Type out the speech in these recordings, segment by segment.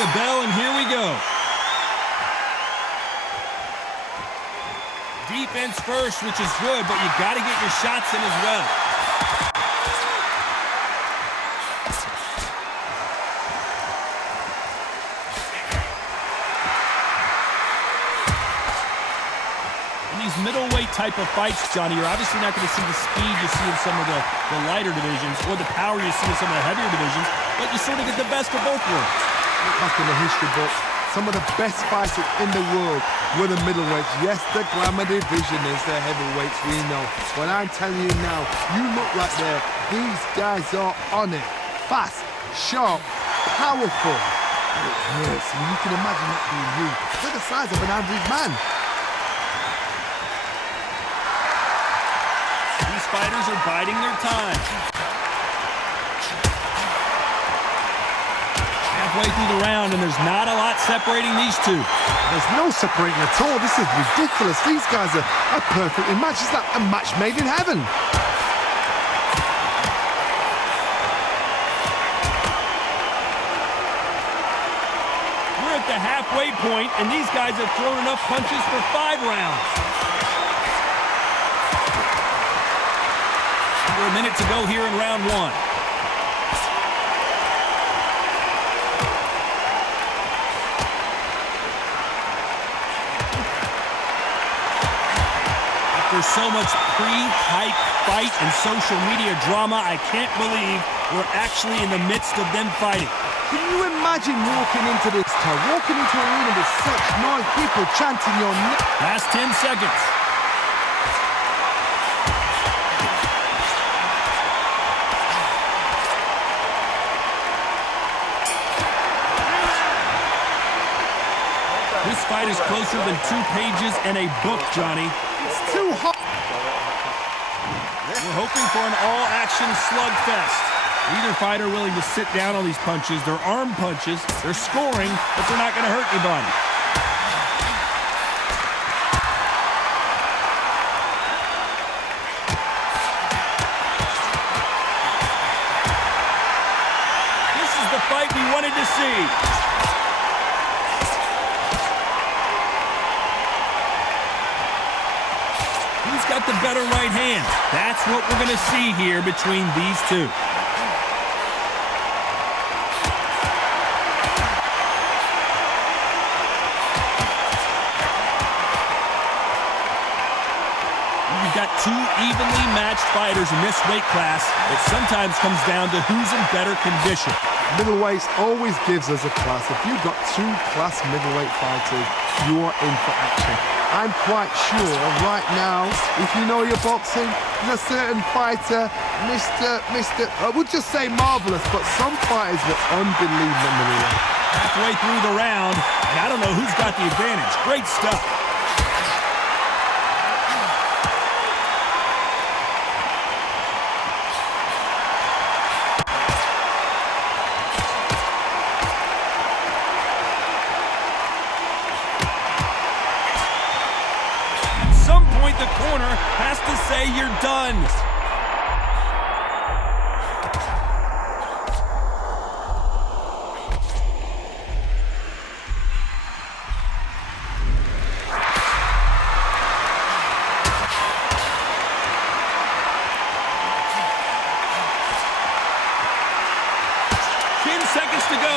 the bell, and here we go. Defense first, which is good, but you got to get your shots in as well. In these middleweight type of fights, Johnny, you're obviously not going to see the speed you see in some of the lighter divisions or the power you see in some of the heavier divisions, but you sort of get the best of both worlds. Look back in the history books, some of the best fighters in the world were the middleweights. Yes, the glamour division is the heavyweights, we know. But I'm telling you now, you look right there, these guys are on it. Fast, sharp, powerful. And it hurts, and you can imagine that being you. They're the size of an average man. These fighters are biding their time. Halfway through the round, and there's not a lot separating these two. There's no separating at all. This is ridiculous. These guys are perfectly matched. It's like a match made in heaven. We're at the halfway point, and these guys have thrown enough punches for 5 rounds. Under a minute to go here in round 1. There's so much pre-hype fight and social media drama, I can't believe we're actually in the midst of them fighting. Can you imagine walking into this town, walking into an arena with such noise, people chanting your name? Last 10 seconds. This fight is closer than 2 pages in a book, Johnny. It's too hot. We're hoping for an all-action slugfest. Neither fighter willing to sit down on these punches. They're arm punches. They're scoring, but they're not going to hurt anybody. This is the fight we wanted to see. Who's got the better right hand? That's what we're going to see here between these two. You've got 2 evenly matched fighters in this weight class. It sometimes comes down to who's in better condition. Middleweights always gives us a class. If you've got 2 class middleweight fighters, you are in for action. I'm quite sure right now, if you know your boxing, there's a certain fighter, I would just say marvelous, but some fighters are unbelievable. Halfway through the round, and I don't know who's got the advantage. Great stuff. The corner has to say you're done. Seconds to go.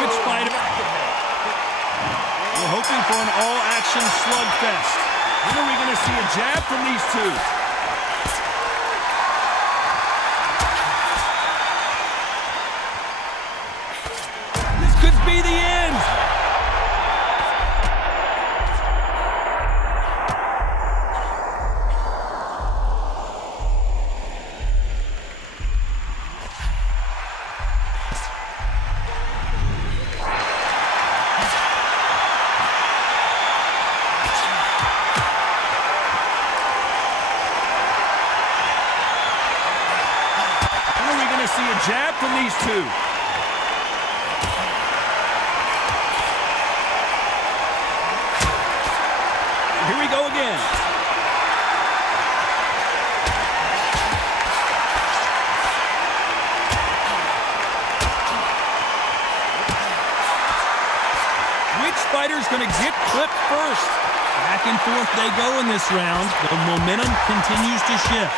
Which fighter? We're hoping for an all-action slugfest. When are we going to see a jab from these two? This could be the end. See a jab from these two. Here we go again. Which fighter's going to get clipped first? Back and forth they go in this round. The momentum continues to shift.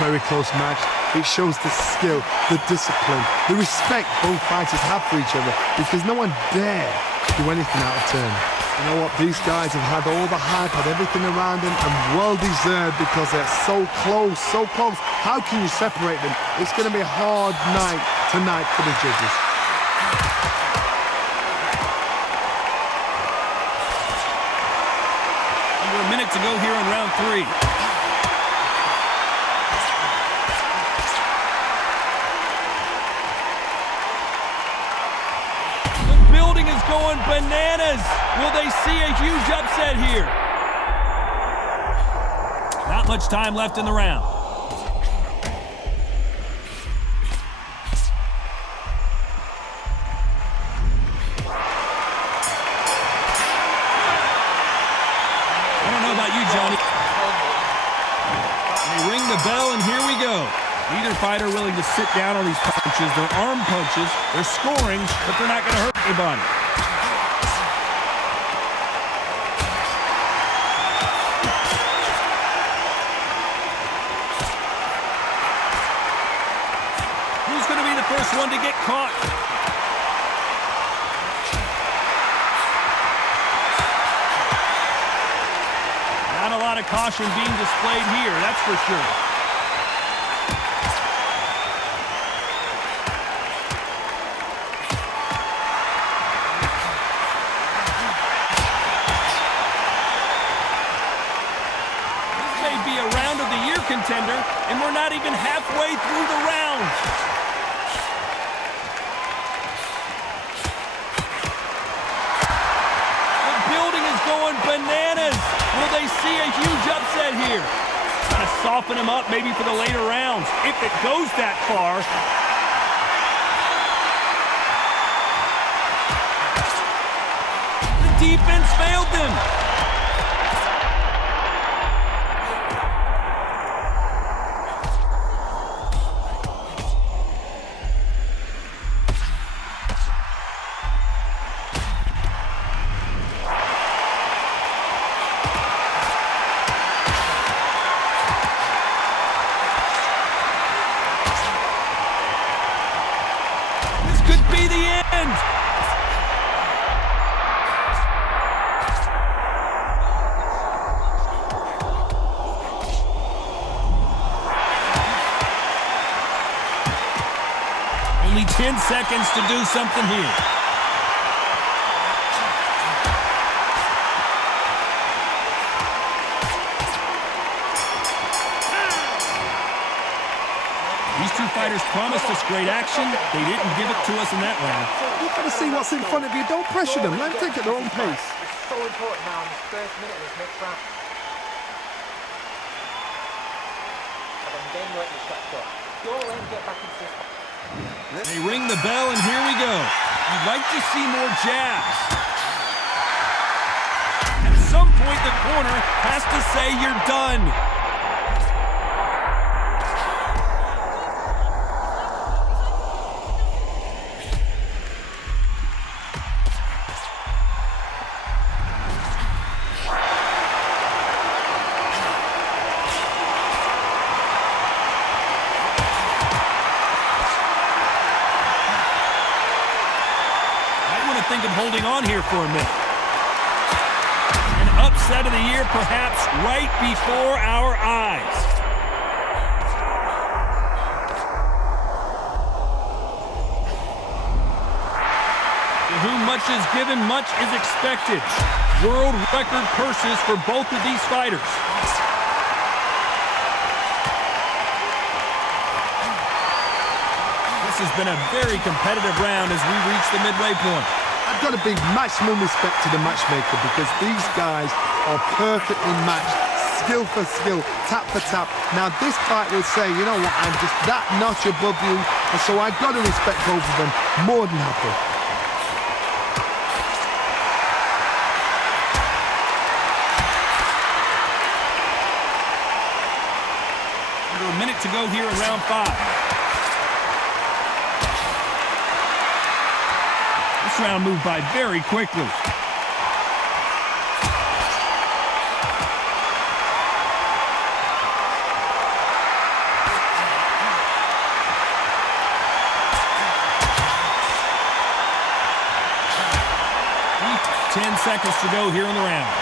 Very close match. It shows the skill, the discipline, the respect both fighters have for each other, because no one dare do anything out of turn. You know what? These guys have had all the hype, had everything around them, and well-deserved, because they're so close, so close. How can you separate them? It's going to be a hard night tonight for the judges. Under a minute to go here in round 3. Going bananas. Will they see a huge upset here? Not much time left in the round. I don't know about you, Johnny. They ring the bell, and here we go. Neither fighter willing to sit down on these punches. They're arm punches. They're scoring, but they're not going to hurt anybody. Who's going to be the first one to get caught? Not a lot of caution being displayed here, that's for sure. Contender, and we're not even halfway through the round. The building is going bananas. Will they see a huge upset here? Trying to soften him up maybe for the later rounds, if it goes that far. The defense failed them. Only 10 seconds to do something here. These two fighters promised us great action. They didn't give it to us in that round. You've got to see what's in front of you. Don't pressure them. Let them take it at their own pace. It's so important now in this first minute of this next round. And then game let your shots go. You'll then get back into this. They ring the bell, and here we go. You'd like to see more jabs. At some point, the corner has to say you're done. Think of holding on here for a minute. An upset of the year, perhaps right before our eyes. To whom much is given, much is expected. World record purses for both of these fighters. This has been a very competitive round as we reach the midway point. I've got a big maximum respect to the matchmaker, because these guys are perfectly matched, skill for skill, tap for tap. Now this fight will say, you know what, I'm just that notch above you, and so I've got to respect both of them more than happy. to go here in round 5. This round moved by very quickly. Ten seconds to go here in the round.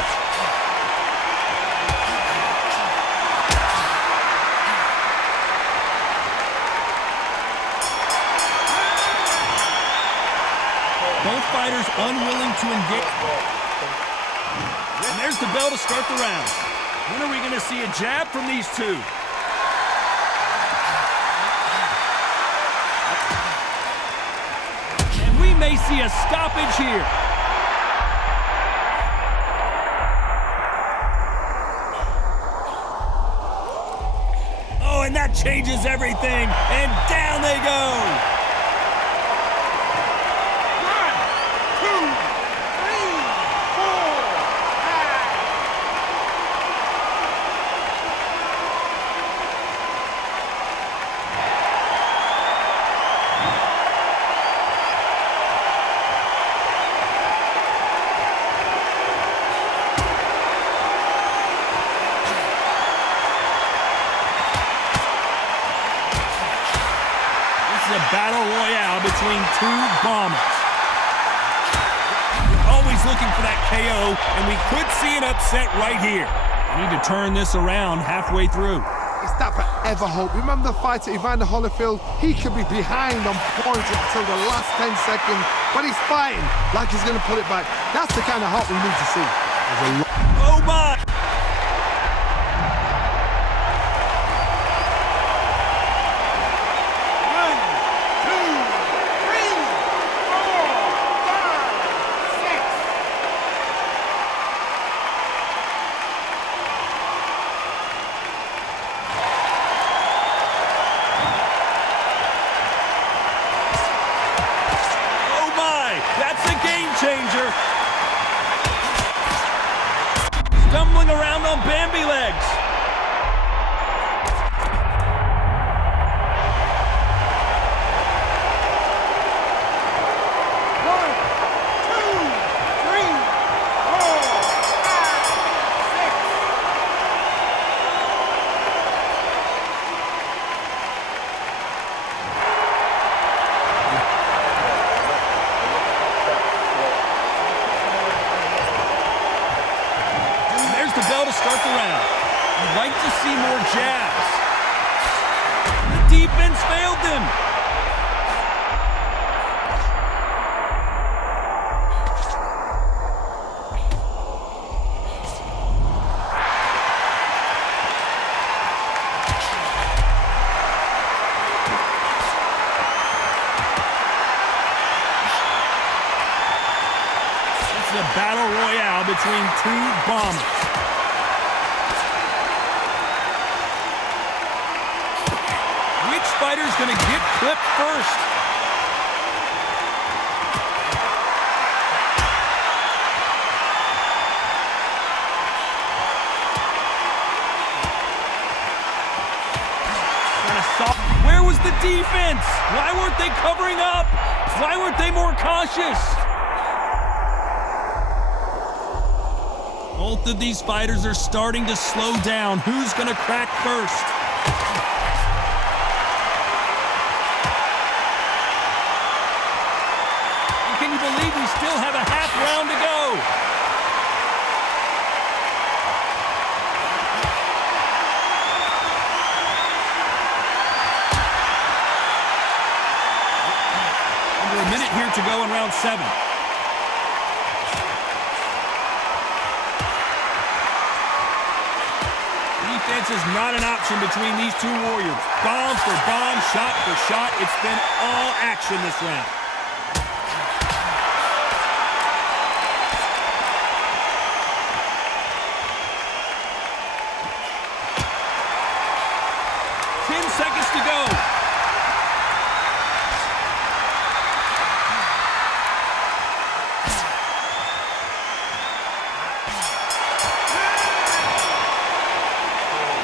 Both fighters unwilling to engage. And there's the bell to start the round. When are we going to see a jab from these two? And we may see a stoppage here. Oh, and that changes everything. And down they go. A battle royale between two bombers. We're always looking for that KO, and we could see an upset right here. We need to turn this around halfway through. It's that forever hope. Remember the fight at Evander Holyfield? He could be behind on points until the last 10 seconds, but he's fighting like he's going to put it back. That's the kind of hope we need to see. Oh my! That's a game changer. Stumbling around on Bambi legs. Start the round. You'd like to see more jabs. The defense failed them. This is a battle royale between two bombers. Fighter's gonna get clipped first. Where was the defense? Why weren't they covering up? Why weren't they more cautious? Both of these fighters are starting to slow down. Who's gonna crack first? Can you believe we still have a half round to go? Under a minute here to go in round 7. Defense is not an option between these two warriors. Bomb for bomb, shot for shot. It's been all action this round. Seconds to go.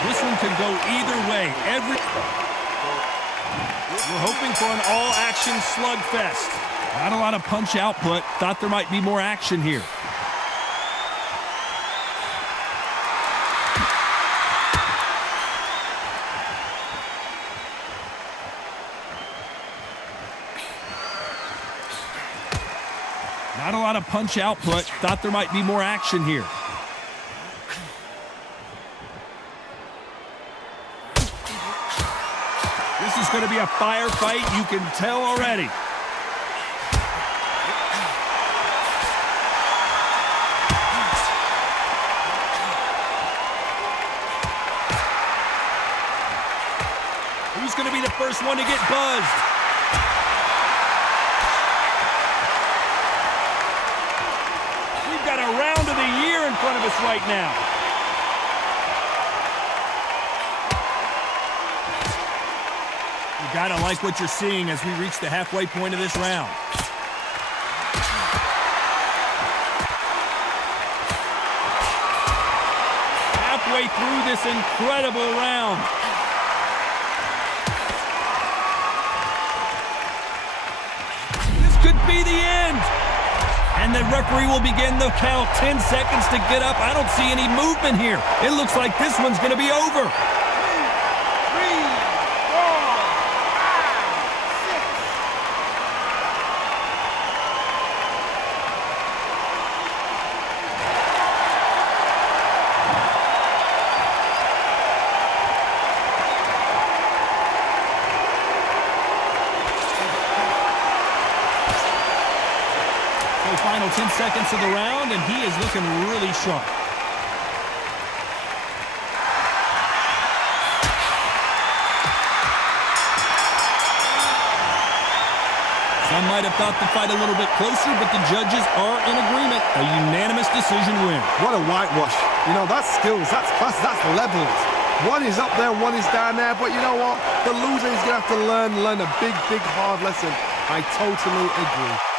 This one could go either way. We're hoping for an all-action slugfest. Not a lot of punch output. Thought there might be more action here. Not a lot of punch output. Thought there might be more action here. This is going to be a firefight, you can tell already. Who's going to be the first one to get buzzed? We've got a round of the year in front of us right now. You gotta like what you're seeing as we reach the halfway point of this round. Halfway through this incredible round. This could be the end. And the referee will begin the count. 10 seconds to get up. I don't see any movement here. It looks like this one's gonna be over. Final 10 seconds of the round, and he is looking really sharp. Some might have thought the fight a little bit closer, but the judges are in agreement. A unanimous decision win. What a whitewash. You know, that's skills, that's class, that's levels. One is up there, one is down there, but you know what? The loser is going to have to learn a big, hard lesson. I totally agree.